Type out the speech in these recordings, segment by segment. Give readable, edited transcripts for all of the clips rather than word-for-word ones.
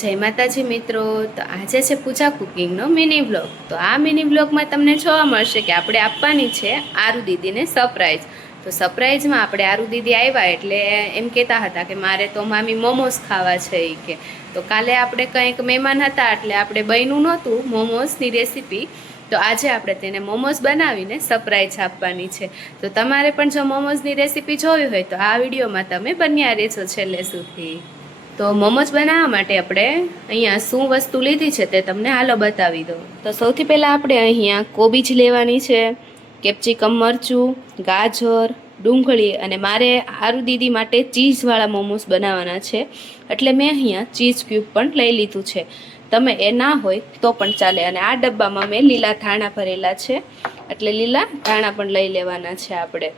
જય માતાજી મિત્રો. તો આજે છે પૂજા કુકિંગનો મિની વ્લોગ. તો આ મિની વ્લોગમાં તમને જોવા મળશે કે આપણે આપવાની છે આરુ દીદીને સરપ્રાઈઝ. તો સરપ્રાઈઝમાં આપણે આરુ દીદી આવ્યા એટલે એમ કહેતા હતા કે મારે તો મામી મોમોસ ખાવા છે એ કે. તો કાલે આપણે કંઈક મહેમાન હતા એટલે આપણે બન્યું નહોતું મોમોસની રેસીપી. તો આજે આપણે તેને મોમોસ બનાવીને સરપ્રાઈઝ આપવાની છે. તો તમારે પણ જો મોમોસની રેસીપી જોવી હોય તો આ વિડીયોમાં તમે બન્યા રહેજો છેલ્લે સુધી. તો મોમોસ બનાવવા માટે આપણે અહીંયા શું વસ્તુ લીધી છે તે તમને હાલો બતાવી દઉં. તો સૌથી પહેલાં આપણે અહીંયા કોબીજ લેવાની છે, કેપ્સિકમ મરચું, ગાજર, ડુંગળી અને મારે આરુ દીદી માટે ચીઝવાળા મોમોસ બનાવવાના છે એટલે મેં અહીંયા ચીઝ ક્યુબ પણ લઈ લીધું છે. તમે એ ના હોય તો પણ ચાલે. અને આ ડબ્બામાં મેં લીલા ધાણા ભરેલા છે એટલે લીલા ધાણા પણ લઈ લેવાના છે આપણે.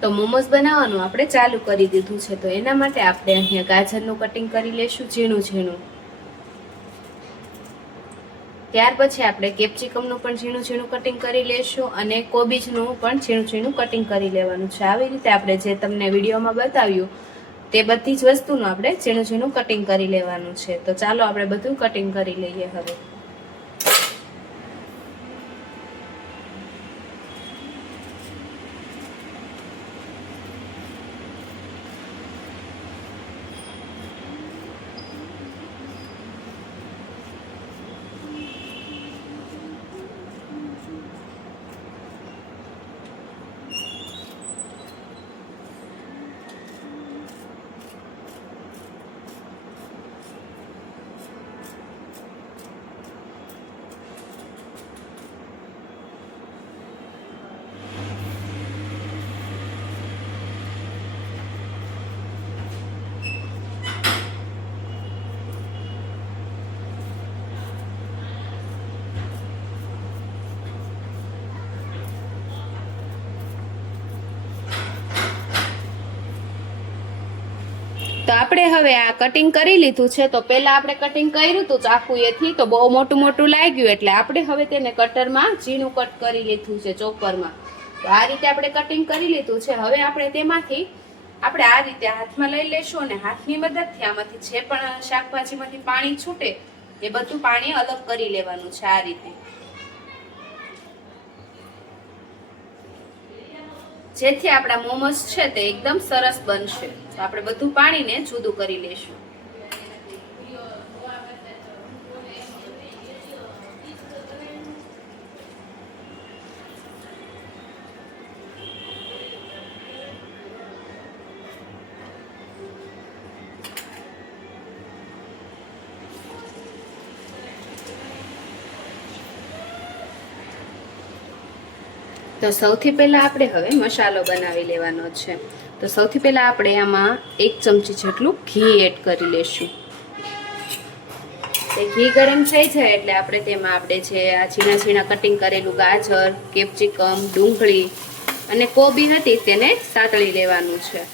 તો મોમોસ બનાવવાનું આપણે ચાલુ કરી દીધું છે. તો એના માટે આપણે અહીંયા ગાજરનું કટિંગ કરી લેશું ઝીણું ઝીણું. ત્યાર પછી આપણે કેપ્સિકમનું પણ ઝીણું ઝીણું કટિંગ કરી લેશું અને કોબીજનું પણ ઝીણું ઝીણું કટિંગ કરી લેવાનું છે. આવી રીતે આપણે જે તમને વિડીયોમાં બતાવ્યું તે બધી જ વસ્તુનું આપણે ઝીણું ઝીણું કટિંગ કરી લેવાનું છે. તો ચાલો આપણે બધું કટિંગ કરી લઈએ હવે. તો આપણે હવે આ કટિંગ કરી લીધું છે. તો પહેલા આપણે કટિંગ કર્યું હતું ચાકુએથી તો બહુ મોટું મોટું લાગ્યું એટલે આપણે હવે તેને કટરમાં ઝીણું કટ કરી લીધું છે ચોપરમાં. તો આ રીતે આપણે કટિંગ કરી લીધું છે. હવે આપણે તેમાંથી આપણે આ રીતે હાથમાં લઈ લેશું અને હાથની મદદથી આમાંથી જે પણ શાકભાજીમાંથી પાણી છૂટે એ બધું પાણી અલગ કરી લેવાનું છે આ રીતે, જેથી આપણા મોમોસ છે તે એકદમ સરસ બનશે. તો આપણે બધું પાણીને જુદું કરી લેશું. તો સૌથી પહેલા આપણે હવે મસાલો બનાવી લેવાનો છે. તો સૌથી પહેલા આપણે આમાં 1 ચમચી જેટલું ઘી એડ કરી લેશું. તે ઘી ગરમ થઈ જાય એટલે આપણે તેમાં આપણે જે આ ઝીણા ઝીણા કટિંગ કરેલું ગાજર, કેપ્સિકમ, ડુંગળી અને કોબી હતી તેને સાતળી લેવાનું છે.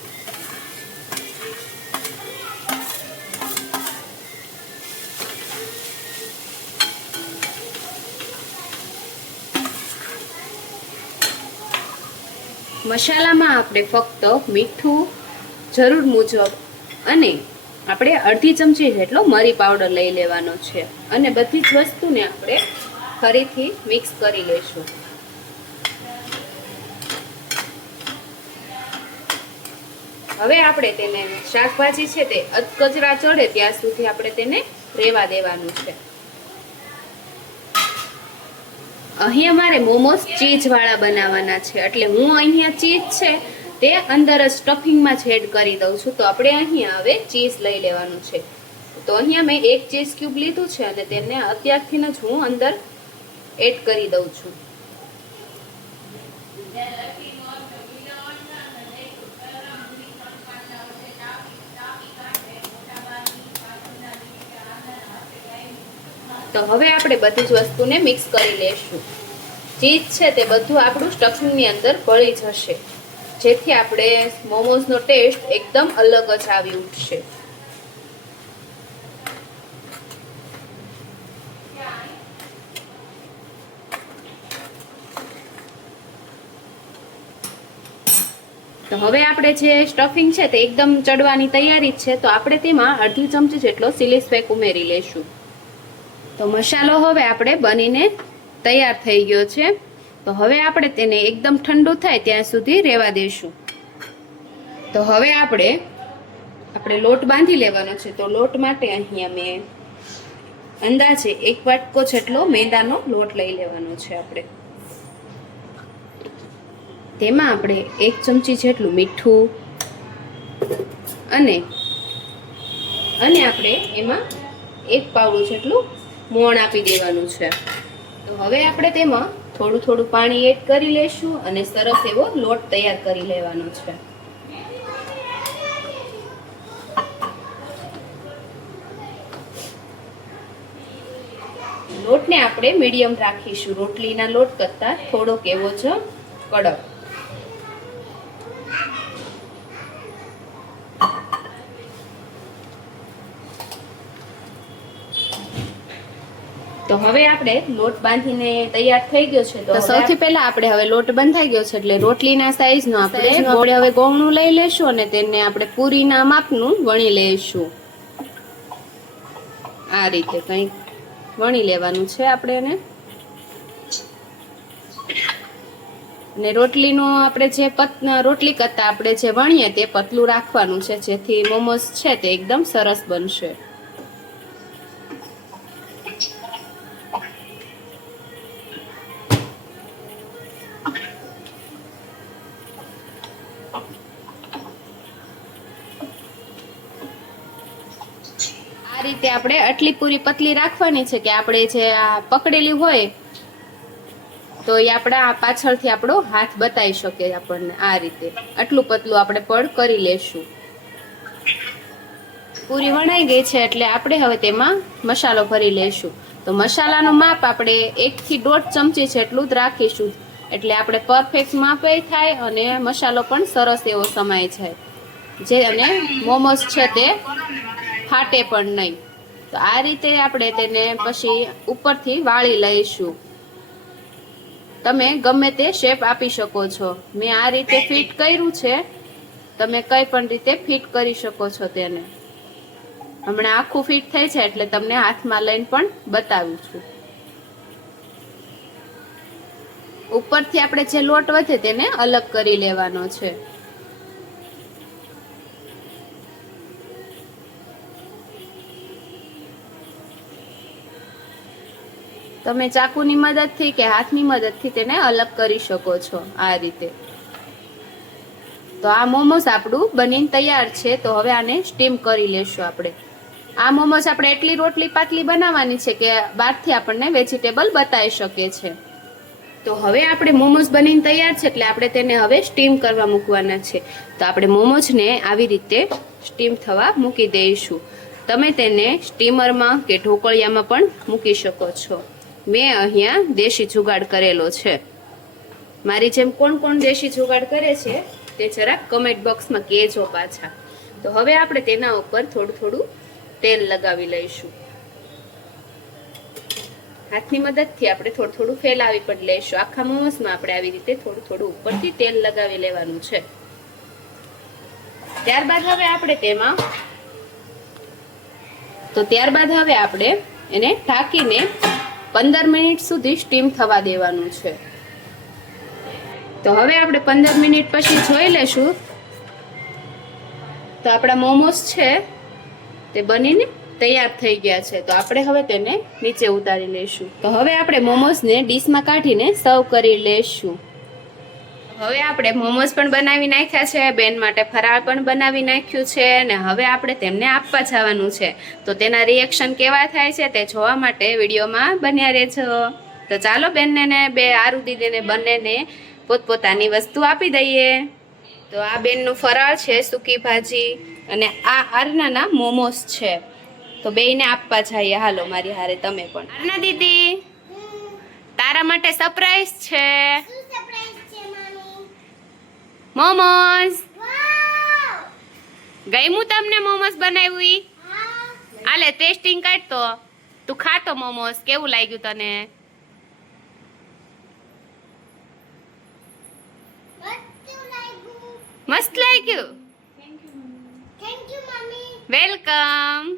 મસાલામાં આપણે ફક્ત મીઠું જરૂર મુજબ અને આપણે અડધી ચમચી જેટલો મરી પાવડર લઈ લેવાનો છે અને બધી જ વસ્તુને આપણે ફરીથી મિક્સ કરી લઈશું. હવે આપણે તેને શાકભાજી છે તે અધકચરા ચડે ત્યાં સુધી આપણે તેને રહેવા દેવાનું છે. અહીંયા મારે મોમોસ ચીઝ વાળા બનાવવાના છે એટલે હું અહીંયા ચીઝ છે તે અંદર જ સ્ટફિંગમાં જ એડ કરી દઉં છું. તો આપણે અહીંયા હવે ચીઝ લઈ લેવાનું છે. તો અહીંયા મેં 1 ચીઝ ક્યુબ લીધું છે અને તેને અત્યારથી જ હું અંદર એડ કરી દઉં છું. તો હવે આપણે બધી જ વસ્તુને મિક્સ કરી લેશું. ચીઝ છે તે બધું આપણું સ્ટફિંગની અંદર ભળી જશે, જેથી આપણે મોમોઝનો ટેસ્ટ એકદમ અલગ જ આવી ઉઠશે. તો હવે આપણે જે સ્ટફિંગ છે તે એકદમ ચડવાની તૈયારી જ છે. તો આપણે તેમાં અડધી ચમચી જેટલો ચીલી સ્પેક ઉમેરી લઈશું. તો મસાલો હવે આપણે બનીને તૈયાર થઈ ગયો છે. તો હવે આપણે તેને એકદમ ઠંડુ થાય ત્યાં સુધી રહેવા દઈશું. તો હવે આપણે લોટ બાંધી લેવાનો છે. તો લોટ માટે અહીંયા મેં અંદાજે 1 વાટકો જેટલો મેંદાનો લોટ લઈ લેવાનો છે. આપણે તેમાં આપણે 1 ચમચી જેટલું મીઠું અને આપણે એમાં 1 પાવડું જેટલું મોણ આપી દેવાનું છે. તો હવે આપણે તેમાં થોડું પાણી એડ કરી લઈશું અને સરસ એવો લોટ તૈયાર કરી લેવાનો છે. લોટને આપણે મીડિયમ રાખીશું. રોટલીના લોટ કરતાં થોડોક એવો જ કડક. તો હવે આપણે લોટ બાંધીને તૈયાર થઈ ગયો છે. તો સૌથી પહેલા આપણે હવે લોટ બંધાઈ ગયો છે એટલે રોટલીના સાઈઝનો આપણે હવે ગોળનું લઈ લેશું અને તેને આપણે પૂરીના માપનું વણી લઈશું. આ રીતે કંઈક વણી લેવાનું છે આપણે એને. અને રોટલીનો આપણે જે રોટલી કરતા આપણે જે વણીએ તે પતલું રાખવાનું છે, જેથી મોમોસ છે તે એકદમ સરસ બનશે. આ રીતે આપણે આટલી પૂરી પતલી રાખવાની છે કે આપણે જે આ પકડેલી હોય તો એ આપણા પાછળથી આપણો હાથ બતાવી શકે આપણને. આ રીતે આટલું પતલું આપણે પડ કરી લેશું. પૂરી વણાઈ ગઈ છે એટલે આપણે હવે તેમાં મસાલો ભરી લેશું. તો મસાલાનું માપ આપણે 1 થી 1.5 ચમચી જેટલું જ રાખીશું, એટલે આપણે પરફેક્ટ માપ થાય અને મસાલો પણ સરસ એવો સમાય જાય, જે અને મોમોસ છે તે ફાટે પણ નહીં. તો આ રીતે આપણે તેને પછી ઉપરથી વાળી લઈશું. તમે ગમે તે શેપ આપી શકો છો. મેં આ રીતે ફિટ કર્યું છે, તમે કઈ પણ રીતે ફિટ કરી શકો છો તેને. હમણાં આખું ફિટ થઈ છે એટલે તમને હાથમાં લઈને પણ બતાવું છું. ઉપરથી આપણે જે લોટ વધે તેને અલગ કરી લેવાનો છે. તમે ચાકુની મદદથી કે હાથની મદદથી તેને અલગ કરી શકો છો આ રીતે. તો આ મોમોસ આપણું બનીને તૈયાર છે. તો હવે આને સ્ટીમ કરી લેશું આપણે. આ મોમોસ આપણે એટલી રોટલી પાતળી બનાવવાની છે કે બહારથી આપણને વેજીટેબલ બતાવી શકે છે. તો હવે આપણે મોમોસ બનીને તૈયાર છે એટલે આપણે તેને હવે સ્ટીમ કરવા મૂકવાના છે. તો આપણે મોમોસને આવી રીતે સ્ટીમ થવા મૂકી દઈશું. તમે તેને સ્ટીમરમાં કે ઢોકળિયામાં પણ મૂકી શકો છો. મેં અહીંયા દેશી જુગાડ કરેલો છે. મારી જેમ કોણ કોણ દેશી જુગાડ કરે છે તે જરાક કમેન્ટ બોક્સમાં કહેજો પાછા. તો હવે આપણે તેના ઉપર થોડું તેલ લગાવી લઈશું. હાથની મદદથી આપણે થોડું ફેલાવી પણ લઈશું. આખા મોમોસમાં આપણે આવી રીતે થોડું ઉપરથી તેલ લગાવી લેવાનું છે. ત્યારબાદ હવે આપણે એને ઢાંકીને 15 મિનિટ સુધી સ્ટીમ થવા દેવાનું છે. તો હવે આપણે 15 મિનિટ પછી જોઈ લેશું. તો આપણા મોમોસ છે તે બનીને તૈયાર થઈ ગયા છે. તો આપણે હવે તેને નીચે ઉતારી લઈશું. તો હવે આપણે મોમોસને ડીશમાં કાઢીને સર્વ કરી લઈશું. હવે આપણે મોમોસ પણ બનાવી નાખ્યા છે, બેન માટે ફરાળ પણ બનાવી નાખ્યું છે અને હવે આપણે તેમને આપવા જવાનું છે. તો તેના રિએક્શન કેવા થાય છે તે જોવા માટે વિડીયોમાં બન્યા રહેજો. તો ચાલો બેનને ને આરુ દીદીને બંનેને પોતપોતાની વસ્તુ આપી દઈએ. તો આ બેનનું ફરાળ છે સૂકી ભાજી અને આ આરનાના મોમોસ છે. તો બેયને આપવા જઈએ. હાલો મારી હારે તમે પણ. આરના દીદી તારા માટે સરપ્રાઈઝ છે. મોમોસ ગઈમું તમને મોમોસ બનાવ્યું? આલે ટેસ્ટિંગ કાઢ તો તું ખાતો મોમોસ કેવું લાગ્યું તને? મસ્ત લાગ્યું. Thank you mummy. Welcome.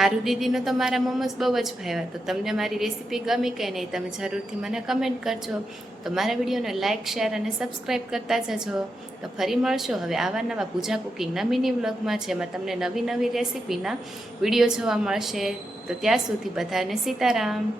Aru દીદીનો તો મારા મોમોસ બહુ જ ભાવ્યા. તો તમને મારી રેસીપી ગમી કે નહીં તમે જરૂરથી મને કમેન્ટ કરજો. તો મારા વિડીયોને લાઇક શેર અને સબસ્ક્રાઈબ કરતા જજો. તો ફરી મળશો હવે આવા નવા પૂજા કુકિંગના મિની વ્લોગમાં, જેમાં તમને નવી નવી રેસીપીના વિડીયો જોવા મળશે. તો ત્યાં સુધી બધાને સીતારામ.